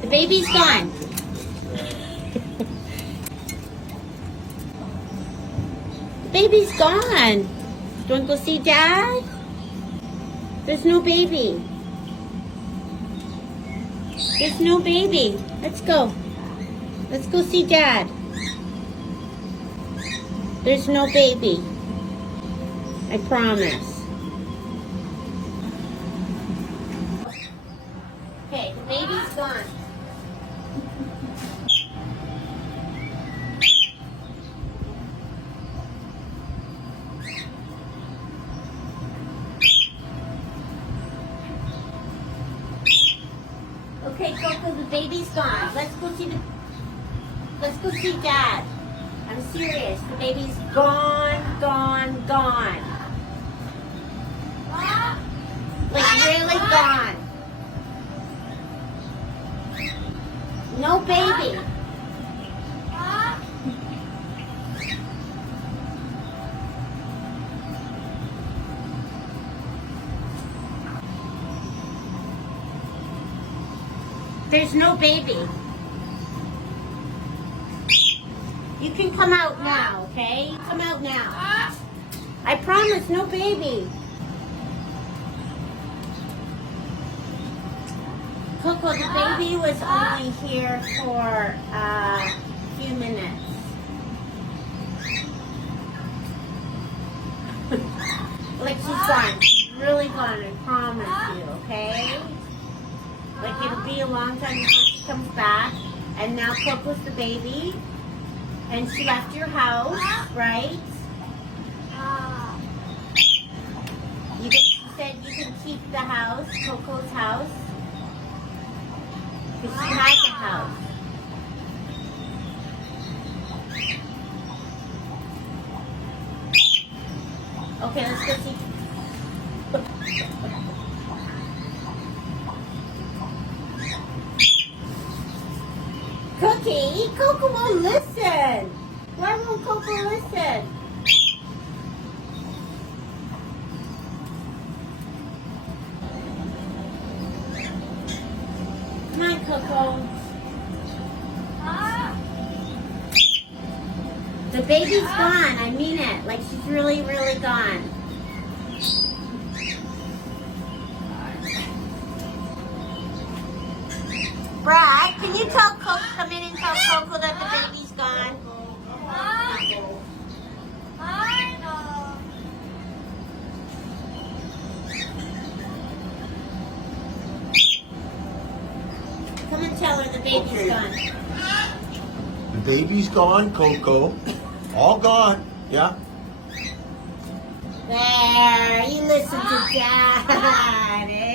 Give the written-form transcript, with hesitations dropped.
The baby's gone. The baby's gone. Do you want to go see Dad? There's no baby. There's no baby. Let's go. Let's go see Dad. There's no baby. I promise. Okay, the baby's gone. Okay, Coco, the baby's gone. Let's go see Dad. I'm serious. The baby's gone, gone, gone. Like really gone. No baby. There's no baby. You can come out now, okay? Come out now. I promise, no baby. Coco, the baby was only here for a few minutes. Like she's gone. She's really gone, I promise you, okay? Like it'll be a long time before she comes back. And now Coco's the baby. And she left your house, right? She said you can keep the house, Coco's house. Because she has a house. Okay, let's go see. Cookie, Coco won't listen. Why won't Coco listen? Come on, Coco. The baby's gone. I mean it. Like she's really, really gone. Brad, can you tell Coco, come in and tell Coco that the baby's gone? Come and tell her the baby's gone. The baby's gone, Coco. All gone. Yeah. There, you listen to Dad.